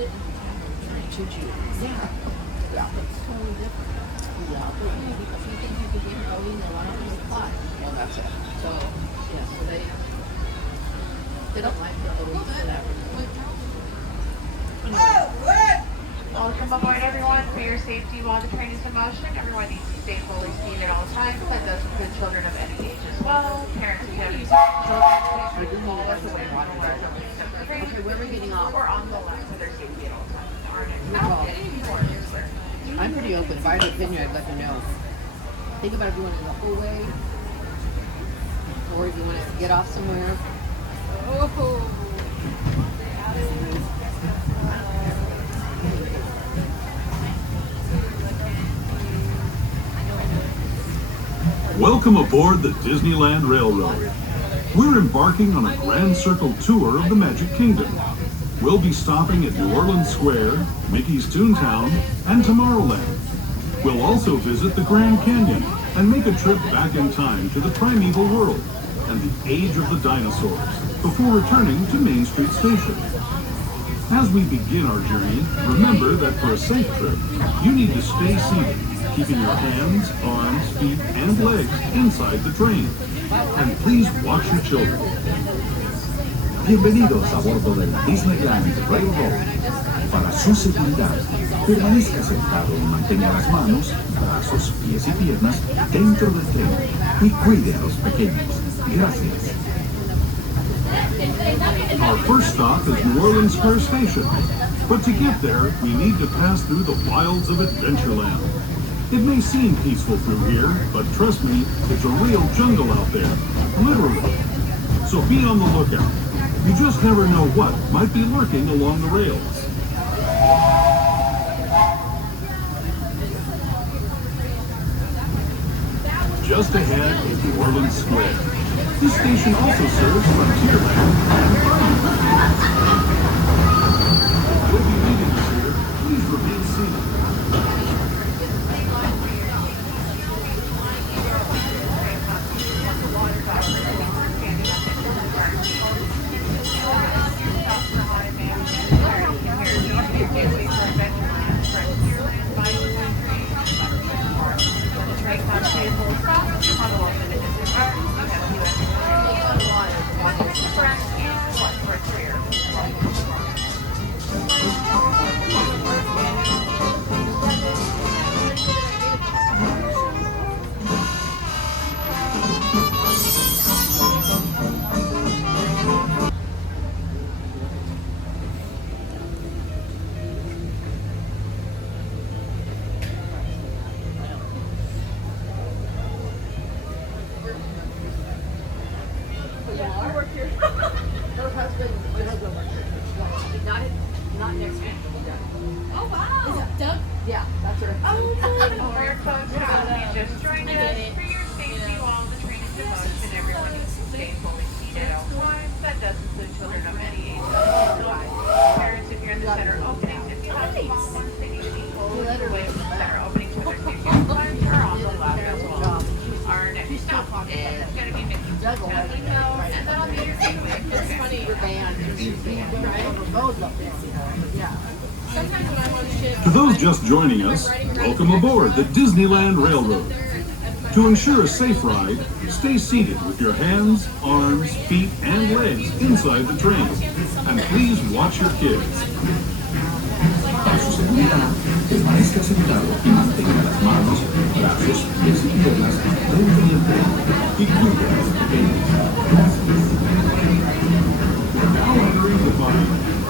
Choo-choo. Yeah. Yeah. It's totally different. Yeah. Because you think you could get go in there, why don't you fly? Well, that's it. So, yeah, so they don't like the little whatever. Welcome aboard, everyone. For your safety while the train is in motion, everyone needs to stay fully seated at all times. That does include children of any age as well. Parents, if you have any children, please recall us away from the train. Okay, where are we getting off? Or on the left for their safety at all times. Our next stop is sir. I'm pretty open. If I had an opinion, I'd let you know. Think about if you want to go the whole way, or if you want to get off somewhere. Oh. Welcome aboard the Disneyland Railroad. We're embarking on a grand circle tour of the Magic Kingdom. We'll be stopping at New Orleans Square, Mickey's Toontown, and Tomorrowland. We'll also visit the Grand Canyon and make a trip back in time to the Primeval World and the age of the dinosaurs before returning to Main Street Station. As we begin our journey, remember that for a safe trip, you need to stay seated, keeping your hands, arms, feet, and legs inside the train. And please watch your children. Bienvenidos a bordo del Disneyland Railroad. Para su seguridad, permanezca sentado y mantenga las manos, brazos, pies y piernas dentro del tren y cuide a los pequeños. Gracias. Our first stop is New Orleans Square Station. But to get there, we need to pass through the wilds of Adventureland. It may seem peaceful through here, but trust me, it's a real jungle out there, literally. So be on the lookout. You just never know what might be lurking along the rails. Just ahead is New Orleans Square. This station also serves Frontierland and Bayou. We'll be leaving us here. Please remain seated. Not next week. Oh, wow. Is it Doug? Yeah, that's her. Oh, good. Alert folks, please just join us. For your safety while the train is in motion, everyone needs to stay fully seated at all times. That does include children of any age. Parents, if you're in the center openings, if you have small ones, they need to be pulled away from the center openings with their safety ones or on the left as well. Our next stop is going to be Mickey's Toontown, and that'll be your gateway. It's funny, your band. Yeah. To those just joining us, welcome aboard the Disneyland Railroad. To ensure a safe ride, stay seated with your hands, arms, feet, and legs inside the train. And please watch your kids. Para su seguridad, permanezca sentado y mantenga las manos, brazos, pies y piernas dentro del tren y cuide a los pequeños. Gracias. We're now entering the Bayou,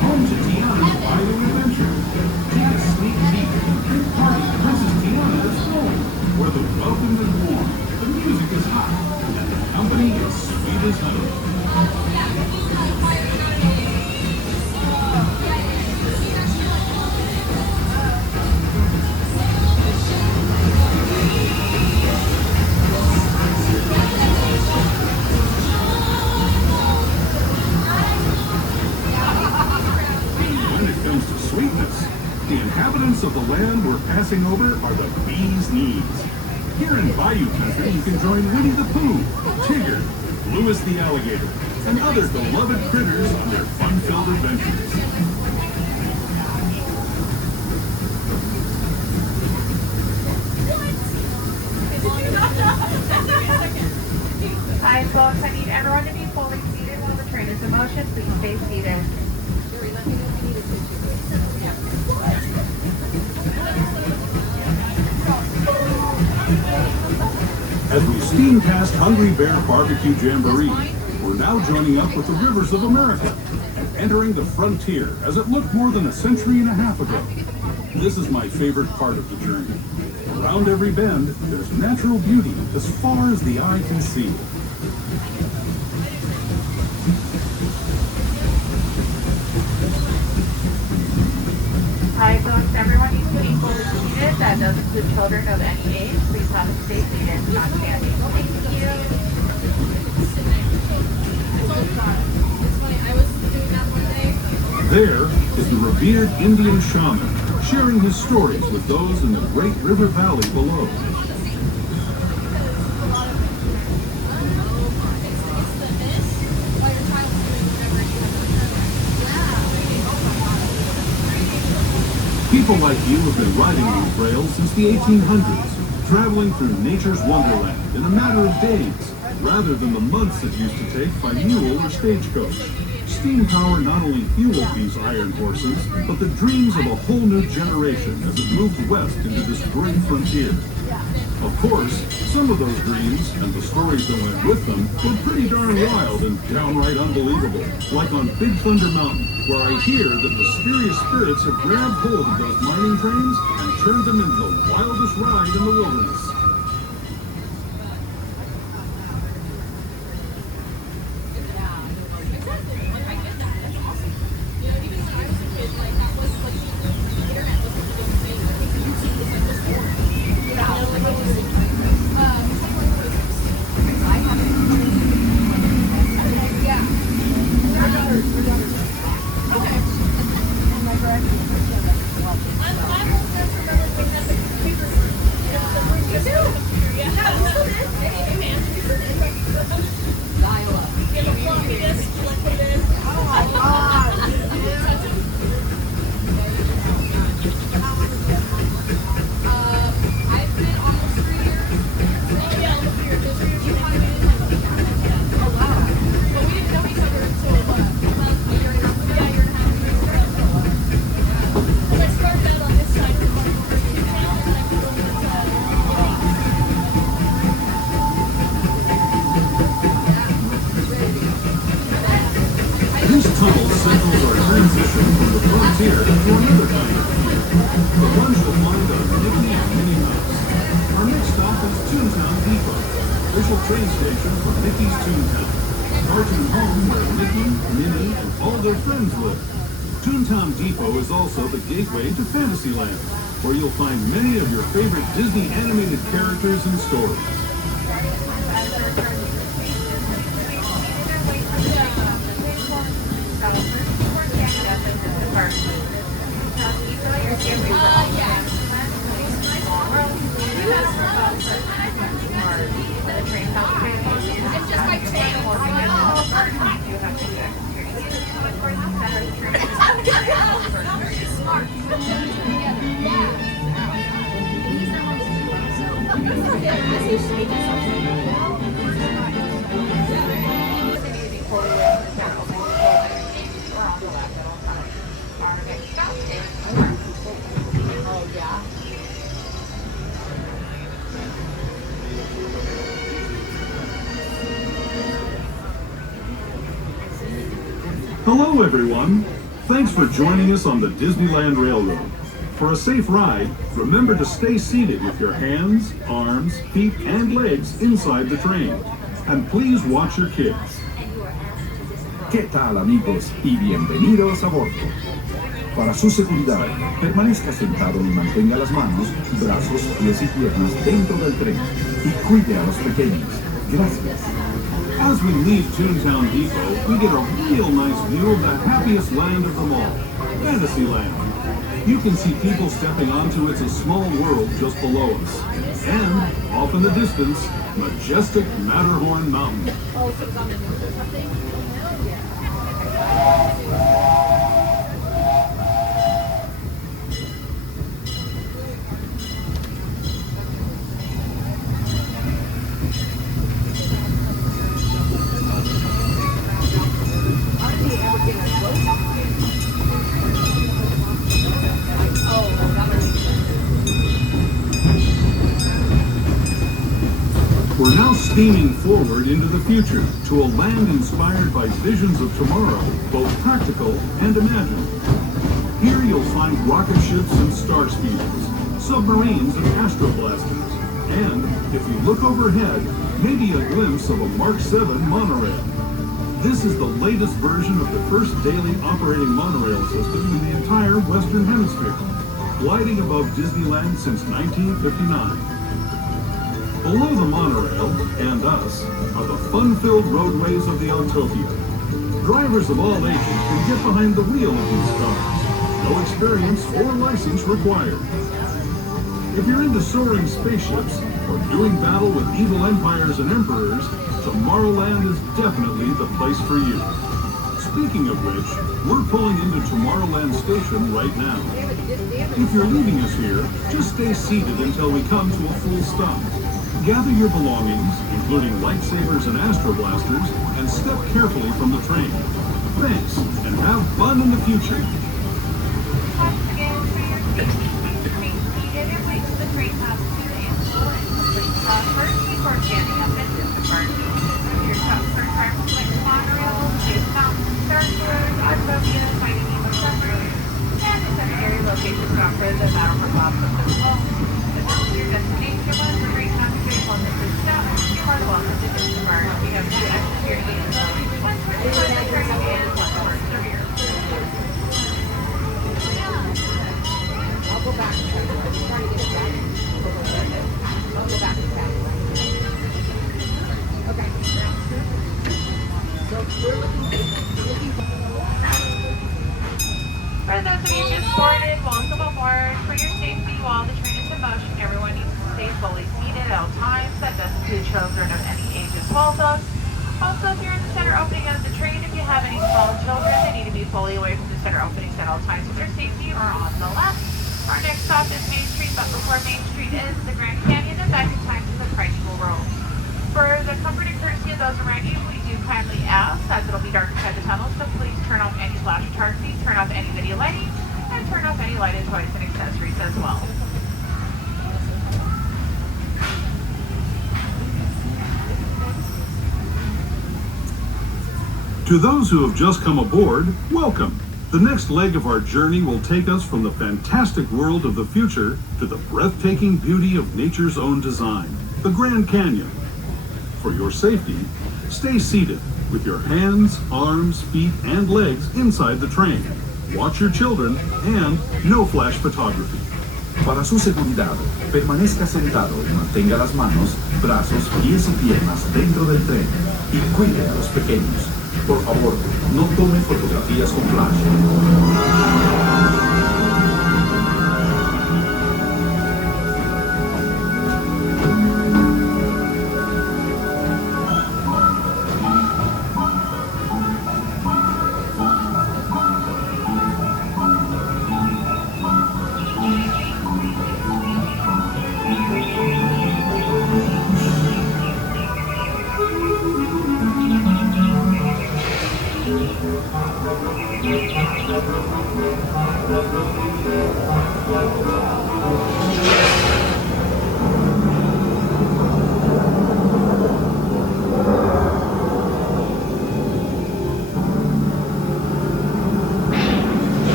home to Tiana's Bayou Adventure. Take a sneak peek at the party Princess Tiana is home, where the welcome is warm, the music is hot, and the company is sweet as honey. When it comes to sweetness, the inhabitants of the land we're passing over are the bee's knees. Here in Bayou Country, you can join Winnie the Pooh, Tigger, Louis the Alligator, and other beloved critters on their fun-filled adventures. steam past Hungry Bear Barbecue Jamboree, we're now joining up with the rivers of America and entering the frontier as it looked more than a century and a half ago. This is my favorite part of the journey. Around every bend, there's natural beauty as far as the eye can see. Hi, folks. Everyone needs to be fully seated. That does include children of any age. Please have a stay seated, not standing. Thank you. There is the revered Indian shaman, sharing his stories with those in the great river valley below. People like you have been riding these rails since the 1800s, traveling through nature's wonderland in a matter of days, rather than the months it used to take by mule or stagecoach. Steam power not only fueled these iron horses, but the dreams of a whole new generation as it moved west into this great frontier. Of course, some of those dreams, and the stories that went with them, were pretty darn wild and downright unbelievable, like on Big Thunder Mountain, where I hear that mysterious spirits have grabbed hold of those mining trains and turned them into the wildest ride in the wilderness. Train station for Mickey's Toontown, cartoon home where Mickey, Minnie, and all their friends live. Toontown Depot is also the gateway to Fantasyland, where you'll find many of your favorite Disney animated characters and stories. Hello everyone! Thanks for joining us on the Disneyland Railroad. For a safe ride, remember to stay seated with your hands, arms, feet, and legs inside the train. And please watch your kids. ¿Qué tal amigos y bienvenidos a bordo? Para su seguridad, permanezca sentado y mantenga las manos, brazos, pies y piernas dentro del tren y cuide a los pequeños. Gracias. As we leave Toontown Depot, we get a real nice view of the happiest land of them all, Fantasyland. You can see people stepping onto It's a Small World just below us. And, off in the distance, majestic Matterhorn Mountain. We're Now steaming forward into the future to a land inspired by visions of tomorrow, both practical and imagined. Here you'll find rocket ships and star speeders, submarines and astroblasters, and, if you look overhead, maybe a glimpse of a Mark 7 monorail. This is the latest version of the first daily operating monorail system in the entire Western Hemisphere, gliding above Disneyland since 1959. Below the monorail, and us, are the fun-filled roadways of the Autopia. Drivers of all ages can get behind the wheel of these cars. No experience or license required. If you're into soaring spaceships or doing battle with evil empires and emperors, Tomorrowland is definitely the place for you. Speaking of which, we're pulling into Tomorrowland Station right now. If you're leaving us here, just stay seated until we come to a full stop. Gather your belongings, including lightsabers and astroblasters, and step carefully from the train. Thanks, and have fun in the future. Once again, for your safety, remain seated and wait till the train passes through the ambulance and complete stop first before standing up and disembarking. Your stops for environments like the monorail, Space Mountain, Star Tours, Autopia, Finding Nemo Sunroom, and the secondary locations offer the Battlefield Lobsters as well. If this is your destination, once the train passes on this stop, you are welcome to disembark. We have 2 exits here to get in. One towards the front of the train and one towards the rear. I'll go back. I'm trying to get it back. I'll go back and back. Okay. So we're looking for... For those of you just boarded, welcome aboard. For your safety, while the train is in motion, everyone needs to stay fully seated at all times. That does include children of any age as well as us. Also, if you're in the center opening of the train, if you have any small children, they need to be fully away from the center openings at all times for their safety or on the left. Our next stop is Main Street, but before Main Street is the Grand Canyon and back in time to the Primeval World. For the comfort and courtesy of those around you, we do kindly ask, as it'll be dark inside the tunnel, so please turn off any flash photography, turn off any video lighting, and turn off any lighted toys and accessories as well. To those who have just come aboard, welcome. The next leg of our journey will take us from the fantastic world of the future to the breathtaking beauty of nature's own design, the Grand Canyon. For your safety, stay seated with your hands, arms, feet, and legs inside the train. Watch your children and no flash photography. Para su seguridad, permanezca sentado y mantenga las manos, brazos, pies y piernas dentro del tren y cuide a los pequeños. Por favor, no tome fotografías con flash.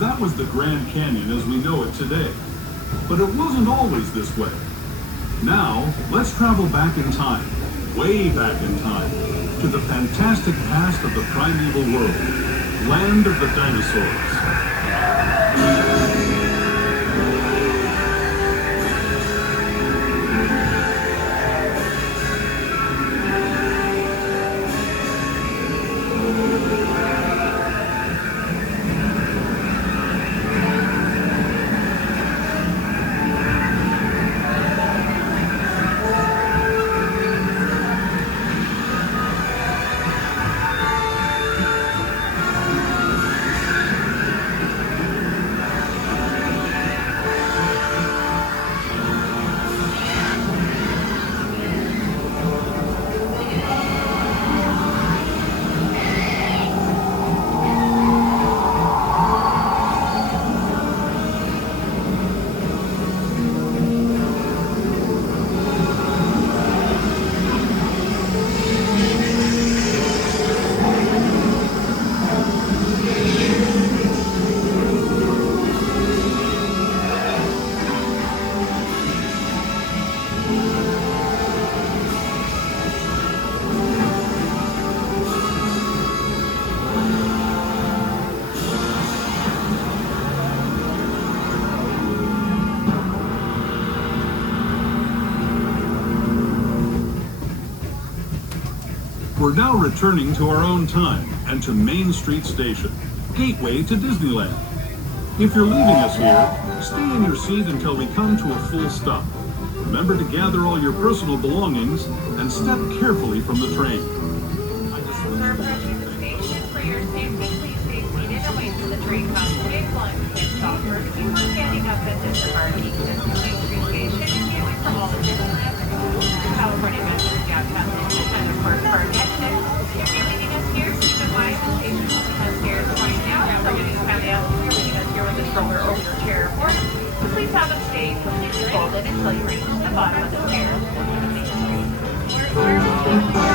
That was the Grand Canyon as we know it today. But it wasn't always this way. Now, let's travel back in time, way back in time, to the fantastic past of the Primeval World, land of the dinosaurs. We're now returning to our own time and to Main Street Station, gateway to Disneyland. If you're leaving us here, stay in your seat until we come to a full stop. Remember to gather all your personal belongings and step carefully from the train. We're approaching the station. For your safety, please stay seated and wait till the train comes. Take lunch and stopper before standing up and disembarking. This is Main Street Station and viewing from all the Disneyland schools, California Metro downtown Disney, and of course for our next step. If you're leaving us here, keep in mind the station will be upstairs right now, so it is kindly ask if you're leaving us here with a stroller over your chair or porch. So please have them stay completely folded until you reach the bottom of the stairs. Thank you.